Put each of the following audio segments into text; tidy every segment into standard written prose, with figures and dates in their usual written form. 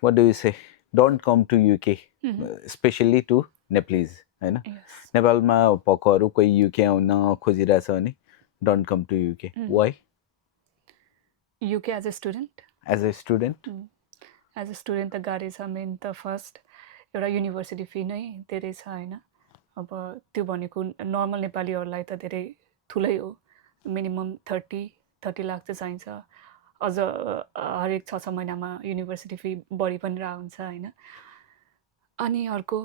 what do you say? Don't come to UK, especially to Nepalese. हैन नेपालमा भएकोहरू कोही युके आउन खोजिरहेछ भने don't come to UK. Why? UK as a student as a student त गाह्रै छ. मेन त फर्स्ट एउटा युनिभर्सिटी फी नै धेरै छ होइन. अब त्यो भनेको नर्मल नेपालीहरूलाई त धेरै ठुलै हो. मिनिमम 30 लाख चाहिँ चाहिन्छ. अझ हरेक 6 महिनामा युनिभर्सिटी फी बढी पनि रहेको हुन्छ होइन. अनि अर्को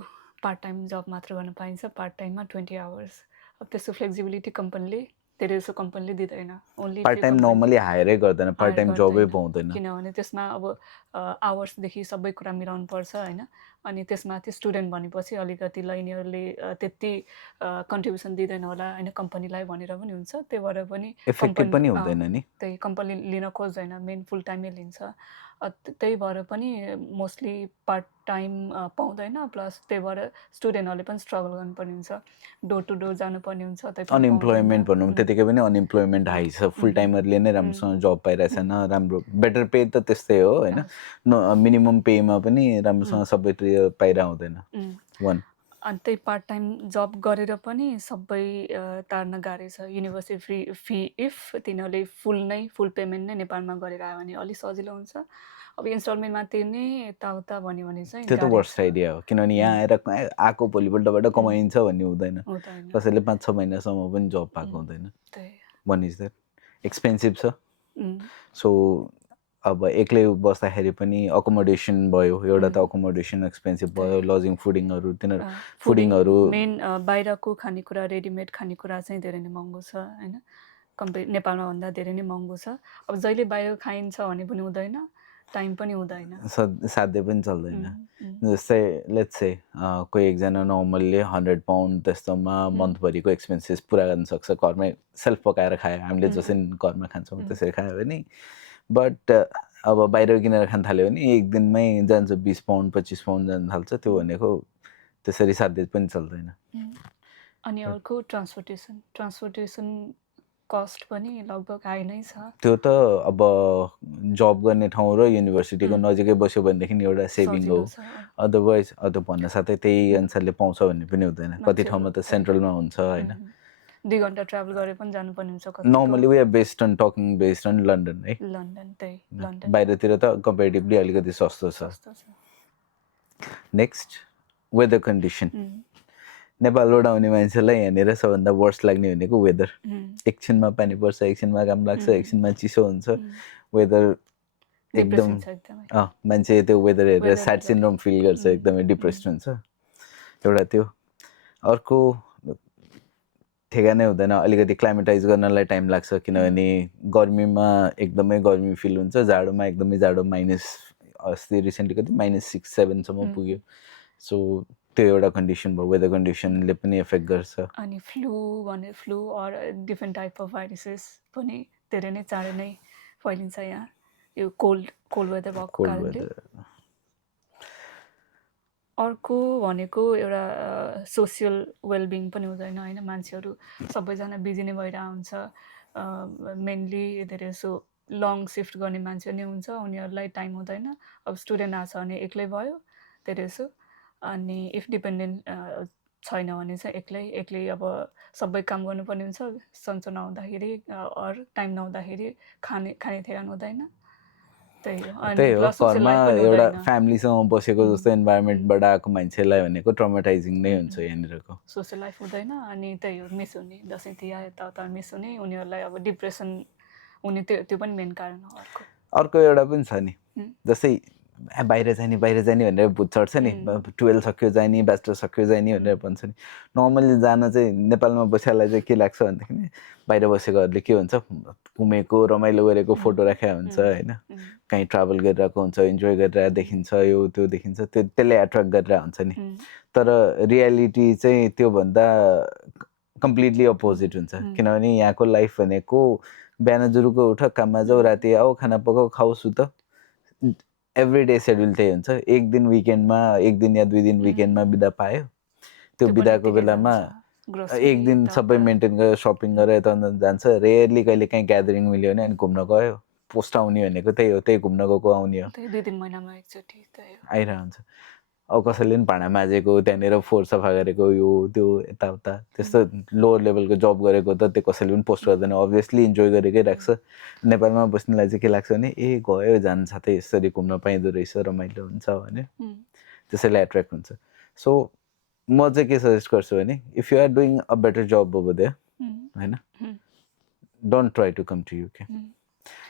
पार्ट टाइम जब मात्र गर्न पाइन्छ. पार्ट टाइममा 20 आवर्स. अब त्यस्तो फ्लेक्सिबिलिटी कम्पनीले धेरै जसो कम्पनीले दिँदैन. ओन्ली पार्ट टाइम नर्मली हायरै गर्दैन, पार्ट टाइम जबै पाउँदैन. किनभने त्यसमा अब आवर्सदेखि सबै कुरा मिलाउनु पर्छ होइन. अनि त्यसमाथि स्टुडेन्ट भनेपछि अलिकति यिनीहरूले त्यति कन्ट्रिब्युसन दिँदैन होला होइन कम्पनीलाई भनेर पनि हुन्छ. त्यही भएर पनि इफेक्टिभ पनि हुँदैन नि. त्यही कम्पनीले लिन खोज्दैन, मेन फुल टाइमै लिन्छ. त्यही भएर पनि मोस्टली पार्ट टाइम पाउँदैन. प्लस त्यही भएर स्टुडेन्टहरूले पनि स्ट्रगल गर्नुपर्ने हुन्छ, डोर टु डोर जानुपर्ने हुन्छ. अनइम्प्लोइमेन्ट भनौँ त्यतिकै पनि अनइम्प्लोइमेन्ट हाई छ. फुल टाइमरले नै राम्रोसँग जब पाइरहेछन्, राम्रो बेटर पे त त्यस्तै हो होइन. मिनिमम पेमा पनि राम्रोसँग सबैतिर पाइरह हुँदैन. वान अनि त्यही पार्ट टाइम जब गरेर पनि सबै तार्न गाह्रै छ. युनिभर्सिटी फी इफ तिनीहरूले फुल पेमेन्ट नै नेपालमा गरेर आयो भने अलिक सजिलो हुन्छ. अब इन्स्टलमेन्टमा तिर्ने यताउता भन्यो भने चाहिँ त्यो त वर्स्ट आइडिया हो. किनभने यहाँ आएर आएको भोलिपल्टबाट कमाइन्छ भन्ने हुँदैन. कसैले 5-6 महिनासम्म पनि जब पाएको हुँदैन. वान इज द्याट एक्सपेन्सिभ छ. सो अब एक्लै बस्दाखेरि पनि अकोमोडेसन भयो, एउटा त अकोमोडेसन एक्सपेन्सिभ भयो, लजिङ फुडिङहरू तिनीहरू फुडिङहरू मेन बाहिरको खानेकुरा रेडिमेड खानेकुरा चाहिँ धेरै नै महँगो छ होइन. नेपालमा भन्दा धेरै नै महँगो छ. अब जहिले बाहिर खाइन्छ भने पनि हुँदैन, टाइम पनि हुँदैन, साध्य पनि चल्दैन. जस्तै लेट्स से कोही एकजना नर्मलले 100 पाउन्ड त्यस्तोमा मन्थभरिको एक्सपेन्सेस पुरा गर्न सक्छ. घरमै सेल्फ पकाएर खायो, हामीले जसरी घरमा खान्छौँ त्यसरी खायो भने. बट अब बाहिर किनेर खान थाल्यो भने एक दिनमै जान्छ 20 पाउन्ड 25 पाउन्ड जान थाल्छ. त्यो भनेको त्यसरी साध्य पनि चल्दैन. अनि अर्को ट्रान्सपोर्टेसन कस्ट पनि लगभग हाई नै छ. त्यो त अब जब गर्ने ठाउँ र युनिभर्सिटीको नजिकै बस्यो भनेदेखि एउटा सेभिङ हो. अदरवाइज भन्न साथै त्यही अनुसारले पाउँछ भन्ने पनि हुँदैन. कति ठाउँमा त सेन्ट्रलमा हुन्छ होइन. 2 घन्टा ट्राभल गरे पनि जानुपर्ने हुन्छ. Normally we are based on London है. लन्डन बाहिरतिर त कम्पेरिटिभली अलिकति सस्तो छ. Next weather condition. नेपालबाट आउने मान्छेलाई यहाँनिर सबभन्दा वर्स्ट लाग्ने भनेको वेदर. एकछिनमा पानी पर्छ, एकछिनमा घाम लाग्छ, एकछिनमा चिसो हुन्छ. वेदर एकदम मान्छे त्यो वेदर हेरेर स्याड सिन्ड्रोम फिल गर्छ, एकदमै डिप्रेस्ड हुन्छ. एउटा त्यो. अर्को ठेगानै हुँदैन, अलिकति क्लाइमेटाइज गर्नलाई टाइम लाग्छ. किनभने गर्मीमा एकदमै गर्मी फिल हुन्छ, जाडोमा एकदमै जाडो अस्ति रिसेन्टली कति -6-7 सम्म पुग्यो. सो त्यो एउटा कन्डिसन भयो. वेदर कन्डिसनले पनि एफेक्ट गर्छ. अनि flu or different type of viruses पनि धेरै नै चाँडै नै फैलिन्छ यहाँ यो कोल्ड वेदर भएको कारणले. अर्को भनेको एउटा सोसियल वेलबिङ पनि हुँदैन होइन. मान्छेहरू सबैजना बिजी नै भइरहेको हुन्छ. मेनली धेरै जसो लङ सिफ्ट गर्ने मान्छे नै हुन्छ, उनीहरूलाई टाइम हुँदैन. अब स्टुडेन्ट आएको छ भने एक्लै भयो धेरै जसो. अनि इफ डिपेन्डेन्ट छैन भने चाहिँ एक्लै अब सबै काम गर्नुपर्ने हुन्छ. सन्चो नहुँदाखेरि अरू टाइम नहुँदाखेरि खाने ठेगान हुँदैन. त्यही हो. घरमा एउटा फ्यामिलीसँग बसेको जस्तो इन्भाइरोमेन्टबाट आएको मान्छेलाई भनेको ट्रमाटाइजिङ नै हुन्छ यहाँनिरको. सोसियल लाइफ हुँदैन. अनि त्यही हो, मिस हुने, दसैँ तिहार यताउता मिस हुने, उनीहरूलाई अब डिप्रेसन हुने त्यो पनि मेन कारण हो. अर्को एउटा पनि छ नि, जस्तै बाहिर जाने भनेर भूत चढ्छ नि. 12 सक्यो जाने, ब्याचलर सक्यो जाने भनेर भन्छ नि. नर्मली जान चाहिँ नेपालमा बसेकोलाई चाहिँ के लाग्छ भनेदेखि बाहिर बसेकोहरूले के हुन्छ, घुमेको रमाइलो गरेको फोटो राखेको हुन्छ होइन. कहीँ ट्राभल गरिरहेको हुन्छ, इन्जोय गरिरहेको देखिन्छ, यो त्यो देखिन्छ. त्यसले एट्र्याक्ट गरिरहेको हुन्छ नि. तर रियालिटी चाहिँ त्योभन्दा कम्प्लिटली अपोजिट हुन्छ. किनभने यहाँको लाइफ भनेको बिहान जुरुको उठ, काममा जाऊ, राति आऊ, खाना पकाऊ, खाऊ, सुत. एभ्री डे सेड्युल त्यही हुन्छ. एक दिन या 2 दिन विकेन्डमा बिदा पायो, त्यो बिदाको बेलामा एक दिन सबै मेन्टेन गरेर सपिङ गरेर यता जान्छ. रेयरली कहिले काहीँ ग्यादरिङ मिल्यो भने अनि घुम्न गयो. पोस्ट आउने भनेको त्यही हो, त्यही घुम्न गएको आउने हो, त्यही 2-3 महिनामा एकचोटि त्यही हो। आइरहन्छ। अब कसैले पनि भाँडा माझेको, त्यहाँनिर फोहोर सफा गरेको, यो त्यो यताउता त्यस्तो लोवर लेभलको जब गरेको त त्यो कसैले पनि पोस्ट गर्दैन, अभियसली इन्जोय गरेकै राख्छ। नेपालमा बस्नेलाई चाहिँ के लाग्छ भने गयो जान साथै यसरी घुम्न पाइँदो रहेछ, रमाइलो हुन्छ भने त्यसैले एट्र्याक्ट हुन्छ। सो म चाहिँ के सजेस्ट गर्छु भने if you are doing a better job over there होइन, don't try to come to UK.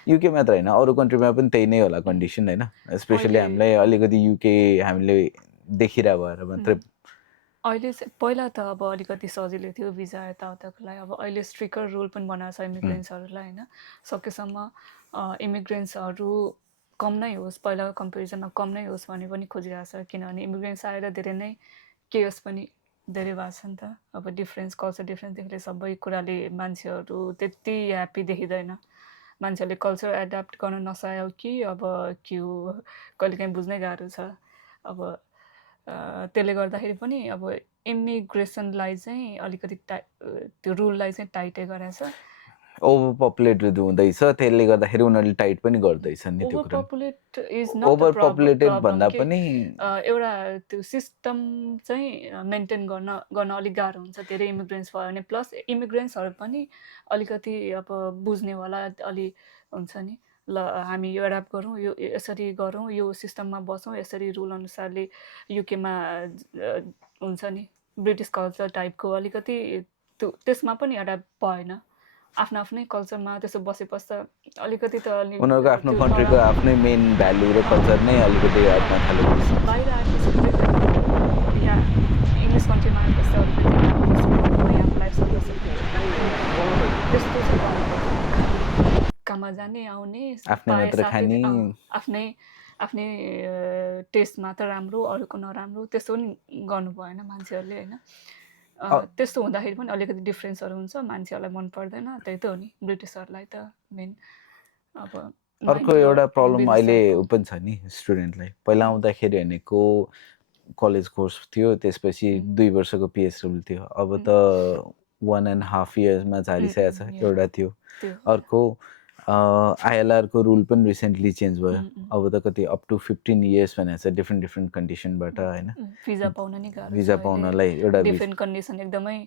UK मात्र होइन, अरू कन्ट्रीमा पनि त्यही नै होला कन्डिसन होइन, स्पेसली हामीलाई अलिकति युके हामीले देखिरहेको भएर मात्रै। अहिले चाहिँ पहिला त अब अलिकति सजिलो थियो भिजा यताउताको लागि, अब अहिले स्ट्रिक्टर रुल पनि बनाएको छ इमिग्रेन्ट्सहरूलाई होइन। सकेसम्म इमिग्रेन्ट्सहरू कम नै होस्, पहिलाको कम्पेरिजनमा कम नै होस् भन्ने पनि खोजिरहेको छ, किनभने इमिग्रेन्ट्स आएर धेरै नै केयर्स पनि धेरै भएको छ नि त। अब डिफ्रेन्स, कल्चर डिफ्रेन्सदेखि सबै कुराले मान्छेहरू त्यति ह्याप्पी देखिँदैन। मान्छेहरूले कल्चर एड्याप्ट गर्न नसक्यो कि अब के हो कहिलेकाहीँ बुझ्नै गाह्रो छ। अब त्यसले गर्दाखेरि पनि अब इमिग्रेसनलाई चाहिँ अलिकति त्यो रुललाई चाहिँ टाइटै गराएको छ। ओभर पपुलेटेड हुँदैछ, त्यसले गर्दाखेरि उनीहरूले टाइट पनि गर्दैछन् नि त्यो ओभर कुरा। Populate is not over the populated भन्दा प्रब्लम पनि एउटा त्यो सिस्टम चाहिँ मेन्टेन गर्न अलिक गाह्रो हुन्छ धेरै इमिग्रेन्ट्स भयो भने। प्लस इमिग्रेन्ट्सहरू पनि अलिकति अब बुझ्नेवाला अलि हुन्छ नि, ल हामी यो एडाप्ट गरौँ, यो यसरी गरौँ, यो सिस्टममा बसौँ, यसरी रुल अनुसारले युकेमा हुन्छ नि ब्रिटिस कल्चर टाइपको अलिकति त्यो त्यसमा पनि एडाप्ट भएन। आफ्नो आफ्नै कल्चरमा त्यसो बसेपछि त अलिकति त उनीहरूको आफ्नो कन्ट्रीको आफ्नै मेन भ्यालु र कल्चर नै अलिकति हट्न थाल्यो। बाहिर आएपछि यहाँ इङ्ग्लिस कन्ट्रीमा आएपछि यहाँ लाइफ त्यस्तो चाहिँ काममा जाने आउने आफ्नै मात्र खाने, आफ्नै टेस्ट मात्र राम्रो, अरूको नराम्रो, त्यस्तो पनि गर्नु भएन मान्छेहरूले होइन। त्यस्तो हुँदाखेरि पनि अलिकति डिफ्रेन्सहरू हुन्छ, मान्छेहरूलाई मन पर्दैन, त्यही त हो नि ब्रिटिसहरूलाई त मेन। अब अर्को एउटा प्रब्लम अहिले पनि छ नि स्टुडेन्टलाई, पहिला आउँदाखेरि भनेको कलेज कोर्स थियो, त्यसपछि 2 वर्षको पिएसडब्ल्यू थियो, अब त 1.5 इयर्समा झारिसकेको छ। एउटा थियो, अर्को आइएलआरको रुल पनि रिसेन्टली चेन्ज भयो, अब त कति अप टु 15 इयर्स भनेको छ डिफ्रेन्ट कन्डिसनबाट होइन। भिजा पाउन नि गाह्रो, भिजा पाउनलाई एउटा डिफ्रेन्ट कन्डिसन एकदमै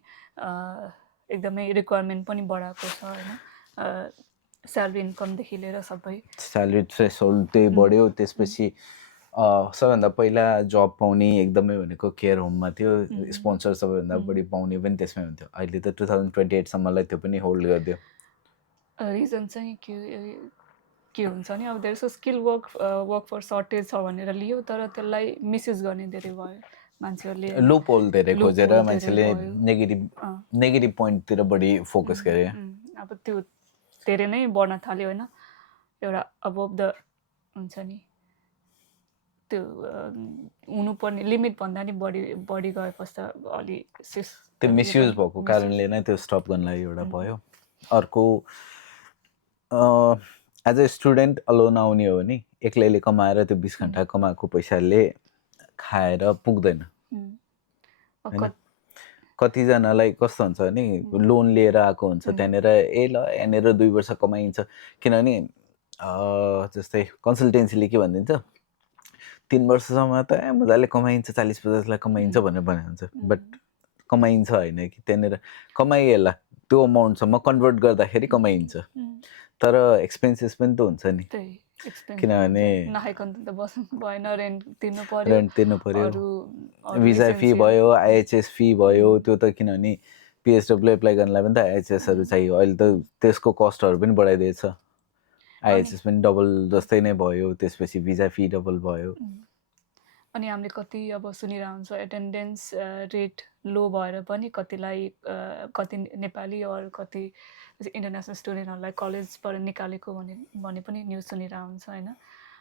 रिक्वायरमेन्ट पनि बढाएको छ होइन। स्यालेरी इन्कमदेखि लिएर सबै स्यालेरी थ्रेसहोल्ड त्यही बढ्यो। त्यसपछि सबैभन्दा पहिला जब पाउने एकदमै भनेको केयर होममा थियो, स्पोन्सर सबैभन्दा बढी पाउने पनि त्यसमै हुन्थ्यो। अहिले त 2028 सम्मलाई त्यो पनि होल्ड गरिदियो। रिजन चाहिँ के हुन्छ नि, अब धेरै स्किल वर्क फर सर्टेज छ भनेर लियो, तर त्यसलाई मिसयुज गर्ने धेरै भयो मान्छेहरूले। लुप होल धेरै खोजेर मान्छेले नेगेटिभ पोइन्टतिर बढी फोकस गरे। अब त्यो धेरै नै बढ्न थाल्यो होइन, एउटा अबभ द हुन्छ नि त्यो हुनुपर्ने लिमिटभन्दा नि बढी गएपछि त अलि त्यो मिसयुज भएको कारणले नै त्यो स्टप गर्नलाई एउटा भयो। अर्को एज अ स्टुडेन्ट अलोन आउने हो भने एक्लैले कमाएर त्यो 20 घन्टा कमाएको पैसाले खाएर पुग्दैन होइन। कतिजनालाई कस्तो हुन्छ भने लोन लिएर आएको हुन्छ, त्यहाँनिर ल यहाँनिर 2 वर्ष कमाइन्छ, किनभने जस्तै कन्सल्टेन्सीले के भनिदिन्छ 3 वर्षसम्म त मजाले कमाइन्छ, 40-50 लाख कमाइन्छ भनेर भने हुन्छ। बट कमाइन्छ होइन कि, त्यहाँनिर कमाइएला त्यो अमाउन्टसम्म कन्भर्ट गर्दाखेरि कमाइन्छ, तर एक्सपेन्सेस पनि त हुन्छ नि, किनभने रेन्ट तिर्नु पर्यो, भिजा फी भयो, आइएचएस फी भयो, त्यो त किनभने पिएसडब्ल्यू एप्लाई गर्नलाई पनि त आइएचएसहरू चाहियो। अहिले त त्यसको कस्टहरू पनि बढाइदिएछ, आइएचएस पनि डबल जस्तै नै भयो, त्यसपछि भिजा फी डबल भयो। अनि हामीले कति अब सुनिरहेको हुन्छ एटेन्डेन्स रेट लो भएर पनि कति नेपाली अरू कति इन्टरनेसनल स्टुडेन्टहरूलाई कलेजबाट निकालेको भने पनि न्युज सुनिरहेको हुन्छ होइन।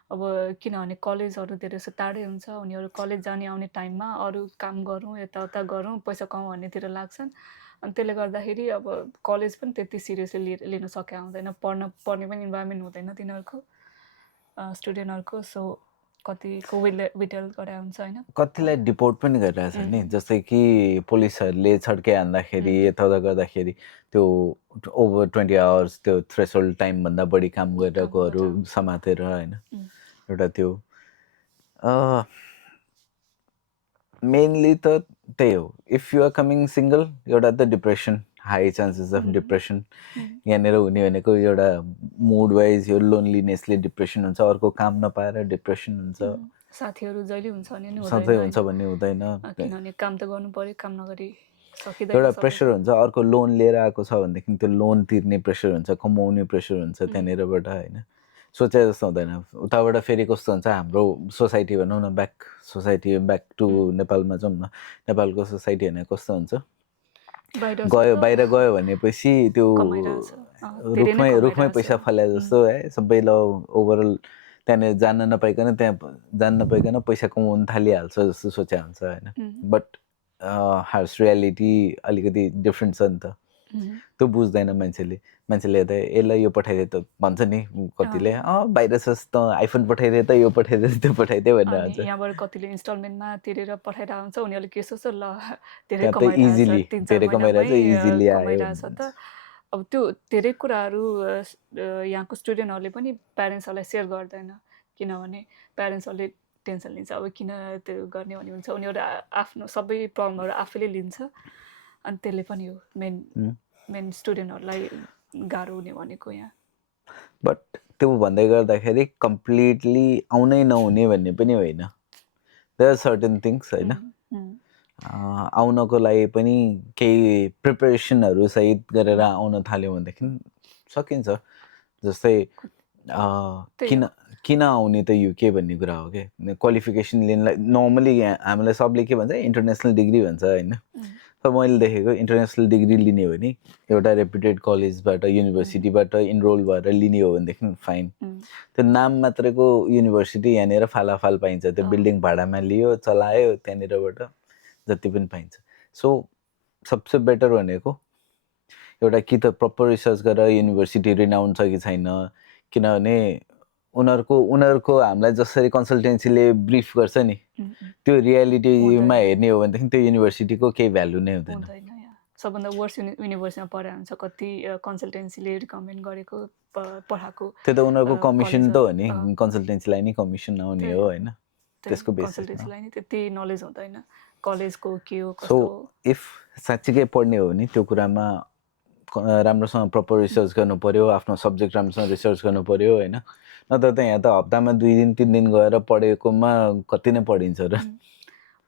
अब किनभने कलेजहरू धेरै जस्तो टाढै हुन्छ, उनीहरू कलेज जाने आउने टाइममा अरू काम गरौँ यताउता गरौँ पैसा कमाउँ भन्नेतिर लाग्छन्। अनि त्यसले गर्दाखेरि अब कलेज पनि त्यति सिरियसली लिन सकेको हुँदैन, पढ्ने पनि इन्भाइरोमेन्ट हुँदैन तिनीहरूको स्टुडेन्टहरूको। सो कतिको विटल गराएको हुन्छ होइन कतिलाई डिपोर्ट पनि गरिरहेछ नि, जस्तै कि पुलिसहरूले छड्के हान्दाखेरि यताउता गर्दाखेरि त्यो ओभर 20 आवर्स त्यो थ्रेसोल्ड टाइमभन्दा बढी काम गरिरहेकोहरू समातेर होइन एउटा त्यो मेनली त त्यही हो. If you are coming single एउटा त depression, high chances of depression यहाँनिर हुने भनेको एउटा मुड वाइज यो लोनलिनेसले डिप्रेसन हुन्छ, अर्को काम नपाएर डिप्रेसन हुन्छ, साथीहरू जहिले हुन्छ भने नि सधैँ हुन्छ भन्ने हुँदैन, किनभने काम त गर्नु पर्यो, काम नगरी सकिँदैन. एउटा प्रेसर हुन्छ, अर्को लोन लिएर आएको छ भनेदेखि त्यो लोन तिर्ने प्रेसर हुन्छ, कमाउने प्रेसर हुन्छ त्यहाँनिरबाट होइन. सोचे जस्तो हुँदैन. उताबाट फेरि कस्तो हुन्छ हाम्रो सोसाइटी भनौँ न, ब्याक टु नेपालमा जाउँ न, नेपालको सोसाइटी भने कस्तो हुन्छ, बाहिर गयो भनेपछि त्यो रुखमै पैसा फल्या जस्तो है, सबैलाई ओभरअल त्यहाँनिर जान नपाइकन पैसा कमाउनु थालिहाल्छ जस्तो सोचे हुन्छ होइन. बट हार्स रियालिटी अलिकति डिफ्रेन्ट छ नि त, त्यो बुझ्दैन मान्छेले त यसलाई यो पठाइदिए त भन्छ नि कतिले, बाहिर छस् त आइफोन पठाइदिए त यो पठाइदिए त्यो पठाइदिए भनेर भन्छ. यहाँबाट कतिले इन्स्टलमेन्टमा तिरेर पठाइरहेको हुन्छ, उनीहरूले के सोच्छ ल धेरै कमाइरहेछ इजिली आयो त. अब त्यो धेरै कुराहरू यहाँको स्टुडेन्टहरूले पनि प्यारेन्ट्सहरूलाई सेयर गर्दैन, किनभने प्यारेन्ट्सहरूले टेन्सन लिन्छ अब किन त्यो गर्ने भन्ने हुन्छ, उनीहरू आफ्नो सबै प्रब्लमहरू आफैले लिन्छ अनि त्यसले पनि हो मेन स्टुडेन्टहरूलाई गाह्रो हुने भनेको यहाँ. बट त्यो भन्दै गर्दाखेरि कम्प्लिटली आउनै नहुने भन्ने पनि होइन, देयर आर सर्टेन थिङ्स होइन. आउनको लागि पनि केही प्रिपरेसनहरू सहित गरेर आउन थाल्यो भनेदेखि सकिन्छ. जस्तै किन आउने त युके भन्ने कुरा हो कि, क्वालिफिकेसन लिनलाई नर्मली हामीलाई सबले के भन्छ, इन्टरनेसनल डिग्री भन्छ होइन. तर मैले देखेको इन्टरनेसनल डिग्री लिने हो भने एउटा रेप्युटेड कलेजबाट युनिभर्सिटीबाट इनरोल भएर लिने हो भनेदेखि फाइन. त्यो नाम मात्रैको युनिभर्सिटी यहाँनिर फालाफाल पाइन्छ, त्यो बिल्डिङ भाडामा लियो चलायो त्यहाँनिरबाट जति पनि पाइन्छ. सो सबसे बेटर भनेको एउटा कि त प्रपर रिसर्च गरेर युनिभर्सिटी रिनाउन्ड छ कि छैन, किनभने उनीहरूको हामीलाई जसरी कन्सल्टेन्सीले ब्रिफ गर्छ नि त्यो रियालिटीमा हेर्ने हो भनेदेखि त्यो युनिभर्सिटीको केही भ्यालु नै हुँदैन. सबभन्दा वर्स युनिभर्सिटीमा पढाएको हुन्छ, कति कन्सल्टेन्सीले रिकमेन्ड गरेको पढाएको, त्यो त उनीहरूको कमिसन त हो नि, कन्सल्टेन्सीलाई नि कमिसन आउने हो होइन, त्यसको कन्सल्टेन्सीलाई नि त्यति नलेज हुँदैन कलेजको के हो. सो इफ साँच्चीकै पढ्ने हो भने त्यो कुरामा राम्रोसँग प्रपर रिसर्च गर्नु पर्यो, आफ्नो सब्जेक्ट राम्रोसँग रिसर्च गर्नु पर्यो होइन. नत्र त यहाँ त हप्तामा 2 दिन 3 दिन गएर पढेकोमा कति नै पढिन्छ र.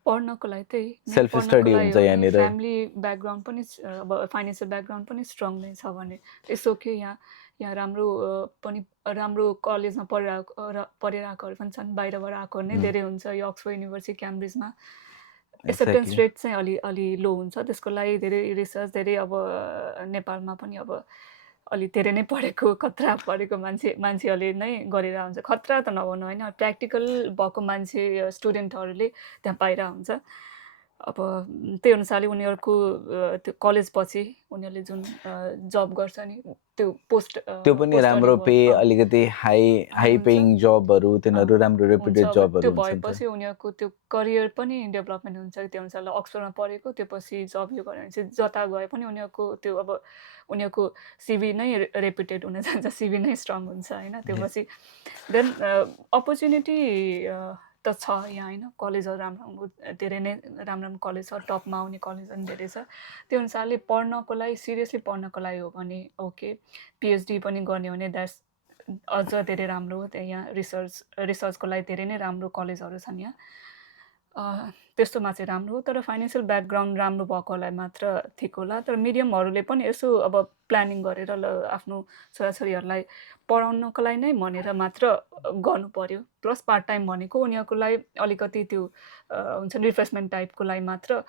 पढ्नको लागि त्यही सेल्फ स्टडी हुन्छ यहाँनिर. फ्यामिली ब्याकग्राउन्ड पनि अब फाइनेन्सियल ब्याकग्राउन्ड पनि स्ट्रङ नै छ भने यसो के यहाँ राम्रो कलेजमा पढिरहेकोहरू पनि छन्, बाहिरबाट आएकोहरू नै धेरै हुन्छ. यो अक्सफोर्ड युनिभर्सिटी क्याम्ब्रिजमा एक्सेप्टेन्स रेट चाहिँ अलि लो हुन्छ, त्यसको लागि धेरै रिसर्च धेरै अब नेपालमा पनि अब अलि धेरै नै पढेको खतरा पढेको मान्छेहरूले नै गरेर हुन्छ. खतरा त नभन्नु होइन, प्र्याक्टिकल भएको मान्छे स्टुडेन्टहरूले त्यहाँ पाइरहेको हुन्छ. अब त्यही अनुसारले उनीहरूको त्यो कलेज पछि उनीहरूले जुन जब गर्छ नि त्यो पोस्ट त्यो पनि राम्रो पे, अलिकति हाई पेइङ जबहरू, तिनीहरू राम्रो रेप्युटेड जबहरू त्यो भएपछि उनीहरूको त्यो करियर पनि डेभलपमेन्ट हुन्छ. त्यो अनुसारले अक्सफोर्डमा पढेको त्यो पछि जब यो गऱ्यो भने चाहिँ जता गए पनि उनीहरूको त्यो अब उनीहरूको सिभी नै रेप्युटेड हुन जान्छ, सिभी नै स्ट्रङ हुन्छ होइन. त्यो पछि देन अपर्च्युनिटी त छ यहाँ होइन, कलेजहरू राम्रो धेरै नै राम्रो कलेज छ, टपमा आउने कलेजहरू पनि धेरै छ. त्यो अनुसारले पढ्नको लागि सिरियसली पढ्नको लागि हो भने ओके, पिएचडी पनि गर्ने हो भने द्याट्स अझ धेरै राम्रो हो. त्यहाँ यहाँ रिसर्चको लागि धेरै नै राम्रो कलेजहरू छन् यहाँ, त्यस्तोमा चाहिँ राम्रो हो. तर फाइनेन्सियल ब्याकग्राउन्ड राम्रो भएकोलाई मात्र ठिक होला. तर मिडियमहरूले पनि यसो अब प्लानिङ गरेर आफ्नो छोराछोरीहरूलाई पढाउनको लागि नै भनेर मात्र गर्नु पर्यो. प्लस पार्ट टाइम भनेको उनीहरूको लागि अलिकति त्यो हुन्छ रिफ्रेसमेन्ट टाइपको लागि मात्र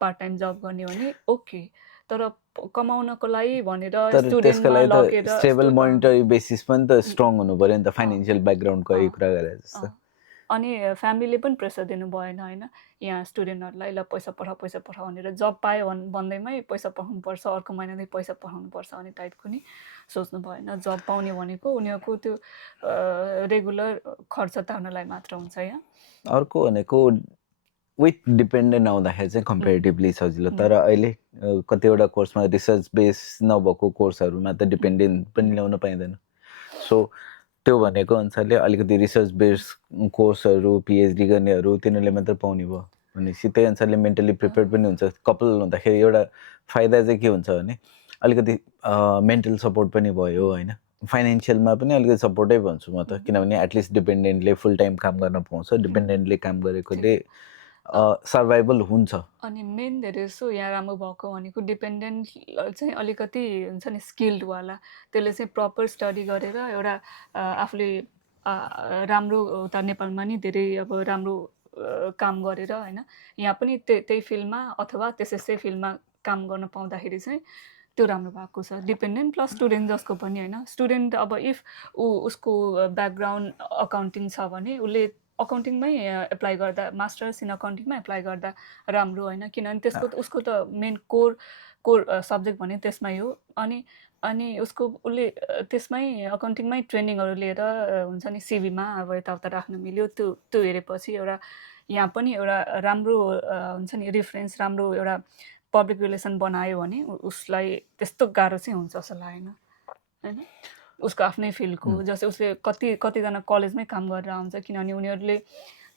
पार्ट टाइम जब गर्ने हो भने ओके. तर कमाउनको लागि भनेर स्टुडेन्टमा लगेर स्टेबल मोनिटरी बेसिस पनि त स्ट्रङ हुनु पर्यो नि त, फाइनेन्सियल ब्याकग्राउन्डको कुरा गरे जस्तो. अनि फ्यामिलीले पनि प्रेसर दिनु भएन होइन यहाँ स्टुडेन्टहरूलाई ल पैसा पठाऊ भनेर जब पायो भन्दैमै पैसा पठाउनुपर्छ अर्को महिनादेखि पैसा पठाउनुपर्छ अनि टाइपको नि सोच्नु भएन जब पाउने भनेको उनीहरूको त्यो रेगुलर खर्च तान्नलाई मात्र हुन्छ यहाँ अर्को भनेको विथ डिपेन्डेन्ट आउँदाखेरि चाहिँ कम्पेरिटिभली सजिलो तर अहिले कतिवटा कोर्समा रिसर्च बेस नभएको कोर्सहरूमा त डिपेन्डेन्ट पनि ल्याउन पाइँदैन सो त्यो भनेको अनुसारले अलिकति रिसर्च बेस कोर्सहरू पिएचडी गर्नेहरू तिनीहरूले मात्र पाउने भयो भनेपछि त्यही अनुसारले मेन्टली प्रिपेयर पनि हुन्छ कपाल हुँदाखेरि एउटा फाइदा चाहिँ के हुन्छ भने अलिकति मेन्टल सपोर्ट पनि भयो होइन फाइनेन्सियलमा पनि अलिकति सपोर्टै भन्छु म त किनभने एटलिस्ट डिपेन्डेन्टले फुल टाइम काम गर्न पाउँछ डिपेन्डेन्टले काम गरेकोले सर्भाइभल हुन्छ अनि मेन धेरै जस्तो यहाँ राम्रो भएको भनेको डिपेन्डेन्ट चाहिँ अलिकति हुन्छ नि स्किल्डवाला त्यसले चाहिँ प्रपर स्टडी गरेर एउटा आफूले राम्रो उता नेपालमा नि धेरै अब राम्रो काम गरेर होइन यहाँ पनि त्यही फिल्डमा अथवा त्यसै फिल्डमा काम गर्न पाउँदाखेरि चाहिँ त्यो राम्रो भएको छ डिपेन्डेन्ट प्लस स्टुडेन्ट जसको पनि होइन स्टुडेन्ट अब इफ उसको ब्याकग्राउन्ड अकाउन्टिङ छ भने उसले अकाउन्टिङमै एप्लाई गर्दा मास्टर्स इन अकाउन्टिङमा एप्लाई गर्दा राम्रो होइन किनभने त्यसको उसको त मेन कोर सब्जेक्ट भने त्यसमै हो अनि उसको उसले त्यसमै अकाउन्टिङमै ट्रेनिङहरू लिएर हुन्छ नि सिभीमा अब यताउता राख्न मिल्यो त्यो हेरेपछि एउटा यहाँ पनि एउटा राम्रो हुन्छ नि रेफरेन्स राम्रो एउटा पब्लिक रिलेसन बनायो भने उसलाई त्यस्तो गाह्रो चाहिँ हुन्छ जस्तो लागेन होइन उसको आफ्नै फिल्डको जस्तै उसले कतिजना कलेजमै काम गरेर आउँछ किनभने उनीहरूले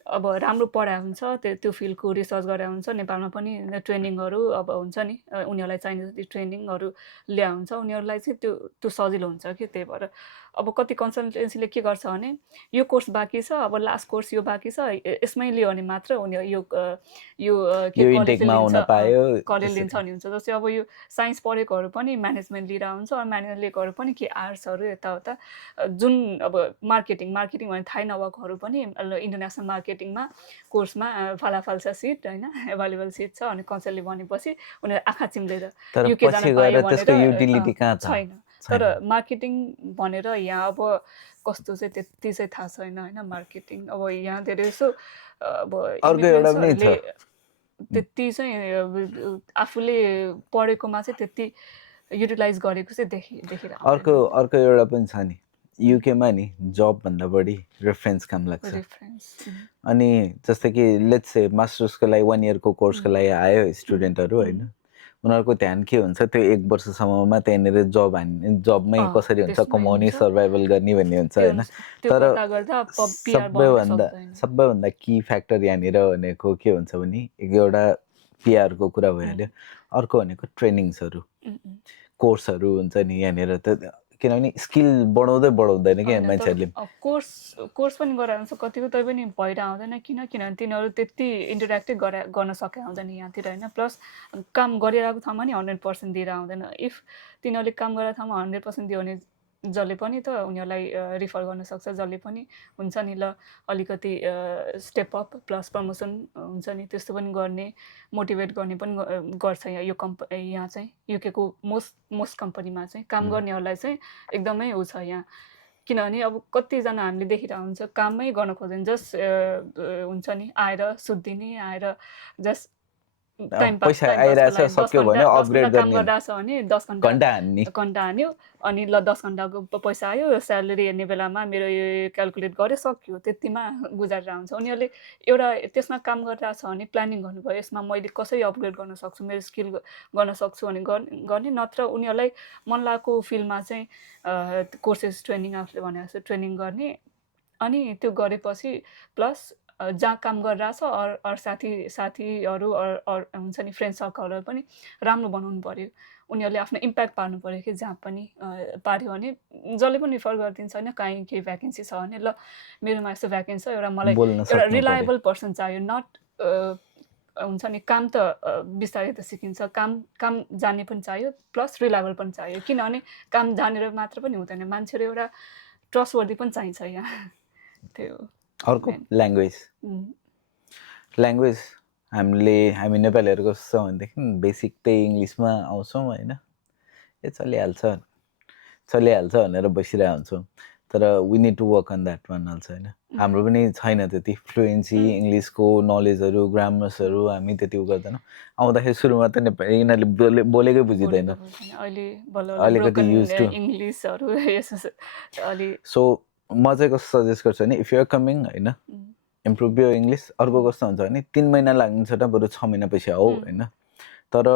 अब राम्रो पढाएको हुन्छ त्यो फिल्डको रिसर्च गरेर हुन्छ नेपालमा पनि ट्रेनिङहरू अब हुन्छ नि उनीहरूलाई चाहिने जति ट्रेनिङहरू ल्या हुन्छ उनीहरूलाई चाहिँ त्यो सजिलो हुन्छ कि त्यही भएर अब कति कन्सल्टेन्सीले के गर्छ भने यो कोर्स बाँकी छ अब लास्ट कोर्स यो बाँकी छ यसमै लियो भने मात्र उनीहरू यो कलेज लिन्छ भने हुन्छ जस्तै अब यो साइन्स पढेकोहरू पनि म्यानेजमेन्ट लिएर हुन्छ म्यानेजमेन्ट लिएकोहरू पनि के आर्ट्सहरू यताउता जुन अब मार्केटिङ भने थाहै नभएकोहरू पनि इन्टरनेसनल मार्केटिङमा कोर्समा फालाफाल छ सिट होइन एभाइलेबल सिट छ अनि कन्सल्टले भनेपछि उनीहरू आँखा चिम्लेर युके जान पायो भनेर छैन तर मार्केटिङ भनेर यहाँ अब कस्तो चाहिँ त्यति चाहिँ थाहा छैन होइन मार्केटिङ अब यहाँ धेरै जसो अब त्यति चाहिँ आफूले पढेकोमा चाहिँ त्यति युटिलाइज गरेको चाहिँ देखिरहेको अर्को एउटा पनि छ नि युकेमा नि जबभन्दा बढी रेफरेन्स काम लाग्छ अनि जस्तै कि लेट्स से मास्टर्सको लागि 1 इयरको कोर्सको लागि आयो स्टुडेन्टहरू होइन उनीहरूको ध्यान के हुन्छ त्यो 1 वर्षसम्ममा त्यहाँनिर जबमै कसरी हुन्छ कमाउने सर्भाइभल गर्ने भन्ने हुन्छ होइन तर सबैभन्दा की फ्याक्टर यहाँनिर भनेको के हुन्छ भने एउटा पिआरको कुरा भइहाल्यो अर्को भनेको ट्रेनिङ्सहरू कोर्सहरू हुन्छ नि यहाँनिर त किनभने स्किल बढाउँदैन कि मान्छेहरूले कोर्स पनि गराएर हुन्छ कतिको तै पनि भएर आउँदैन किनभने तिनीहरू त्यति इन्टरेक्टै गर्न सके आउँदैन यहाँतिर होइन प्लस काम गरिरहेको ठाउँमा नि 100% दिएर आउँदैन इफ तिनीहरूले काम गरेको ठाउँमा 100% दियो भने जसले पनि त उनीहरूलाई रिफर गर्न सक्छ जसले पनि हुन्छ नि ल अलिकति स्टेप अप प्लस प्रमोसन हुन्छ नि त्यस्तो पनि गर्ने मोटिभेट गर्ने पनि गर्छ यहाँ चाहिँ युकेको मोस्ट कम्पनीमा चाहिँ काम गर्नेहरूलाई चाहिँ एकदमै उ छ यहाँ किनभने अब कतिजना हामीले देखिरहेको हुन्छ कामै गर्न खोज्दैन जस्ट हुन्छ नि आएर सुत्दिने आएर जस्ट पैसा आइरहेछ सक्यो भने अपग्रेड गर्ने भने 10 घन्टा हान्यो अनि ल 10 घन्टाको पैसा आयो स्यालेरी हेर्ने बेलामा मेरो यो क्यालकुलेट गरे सक्यो त्यतिमा गुजारेर आउँछ उनीहरूले एउटा त्यसमा काम गरिरहेछ भने प्लानिङ गर्नुभयो यसमा मैले कसरी अपग्रेड गर्न सक्छु मेरो स्किल गर्न सक्छु भने गर्ने नत्र उनीहरूलाई मन लागेको फिल्डमा चाहिँ कोर्सेस ट्रेनिङ आफूले भने जस्तो ट्रेनिङ गर्ने अनि त्यो गरेपछि प्लस जहाँ काम गरिरहेछ साथीहरू हुन्छ नि फ्रेन्ड सर्कलहरू पनि राम्रो बनाउनु पऱ्यो उनीहरूले आफ्नो इम्प्याक्ट पार्नु पऱ्यो कि जहाँ पनि पार्यो भने जसले पनि रिफर गरिदिन्छ होइन कहीँ केही भ्याकेन्सी छ भने ल मेरोमा यस्तो भ्याकेन्सी छ एउटा मलाई एउटा रिलायबल पर्सन चाहियो नट हुन्छ नि काम त बिस्तारै त सिकिन्छ काम जान्ने पनि चाहियो प्लस रिलायबल पनि चाहियो किनभने काम जानेर मात्र पनि हुँदैन मान्छेहरू एउटा ट्रस्टवर्दी पनि चाहिन्छ यहाँ त्यो अर्को ल्याङ्ग्वेज हामी नेपालीहरूको कस्तो छ भनेदेखि बेसिक त्यही इङ्ग्लिसमा आउँछौँ होइन चलिहाल्छ भनेर बसिरहेको हुन्छौँ तर we need to work on that one also होइन हाम्रो पनि छैन त्यति फ्लुएन्सी इङ्ग्लिसको नलेजहरू ग्रामर्सहरू हामी त्यति उ गर्दैनौँ आउँदाखेरि सुरुमा त नेपाली यिनीहरूले बोलेकै बुझिँदैन अहिले बल्ल अलिकति युज टु इङ्ग्लिसहरू अलि सो म चाहिँ कस्तो सजेस्ट गर्छु भने इफ युआर कमिङ होइन इम्प्रुभ यो इङ्ग्लिस अर्को कस्तो हुन्छ भने 3 महिना लाग्ने छ बरु 6 महिना पछि आऊ होइन तर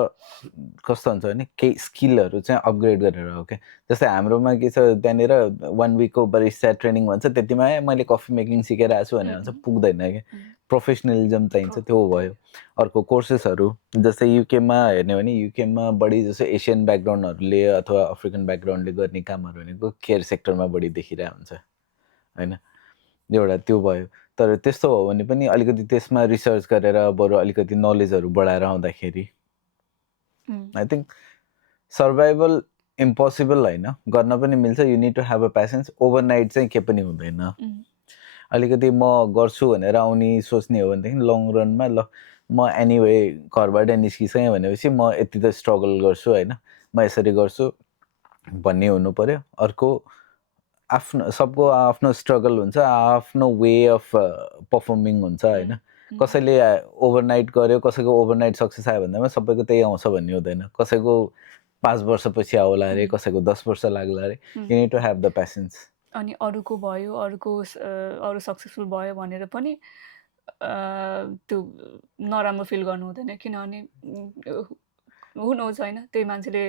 कस्तो हुन्छ भने केही स्किलहरू चाहिँ अपग्रेड गरेर हो क्या जस्तै हाम्रोमा के छ त्यहाँनिर 1 विकको बरिस्ता ट्रेनिङ भन्छ त्यतिमा मैले कफी मेकिङ सिकेर आएको छु भनेर भन्छ पुग्दैन क्या प्रोफेसनलिजम चाहिन्छ त्यो भयो अर्को कोर्सेसहरू जस्तै युकेमा हेर्ने भने युकेमा बढी जस्तो एसियन ब्याकग्राउन्डहरूले अथवा अफ्रिकन ब्याकग्राउन्डले गर्ने कामहरू भनेको केयर सेक्टरमा बढी देखिरहेको हुन्छ होइन एउटा त्यो भयो तर त्यस्तो हो भने पनि अलिकति त्यसमा रिसर्च गरेर बरु अलिकति नलेजहरू बढाएर आउँदाखेरि आई थिङ्क सर्भाइभल इम्पोसिबल होइन गर्न पनि मिल्छ you need to have a patience overnight चाहिँ के पनि हुँदैन अलिकति म गर्छु भनेर आउने सोच्ने हो भनेदेखि लङ रनमा ल म एनिवे घरबाट निस्किसकेँ भनेपछि म यति त स्ट्रगल गर्छु होइन म यसरी गर्छु भन्ने हुनु पऱ्यो अर्को आफ्नो सबको आफ्नो स्ट्रगल हुन्छ आफ्नो वे अफ पर्फर्मिङ हुन्छ होइन कसैले ओभरनाइट गर्यो कसैको ओभरनाइट सक्सेस आयो भन्दामा सबैको त्यही आउँछ भन्ने हुँदैन कसैको 5 वर्षपछि आउला अरे कसैको 10 वर्ष लाग्ला अरे you need to have the patience अनि अरूको भयो अरू सक्सेसफुल भयो भनेर पनि त्यो नराम्रो फिल गर्नु हुँदैन किनभने हु नोज होइन त्यही मान्छेले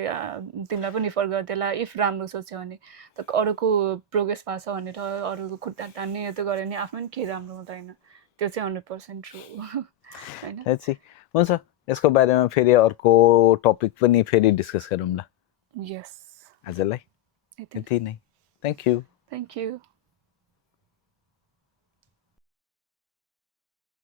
तिमीलाई पनि रिफर गर्देला इफ राम्रो सोच्यो भने त अरूको प्रोग्रेस भएको छ भनेर अरूको खुट्टा तान्ने यो त गऱ्यो भने आफ्नो पनि के राम्रो हुँदैन त्यो चाहिँ 100% ट्रु होइन हुन्छ यसको बारेमा फेरि अर्को टपिक पनि फेरि डिस्कस गरौँ ल यस आजलाई यति नै थ्याङ्क यू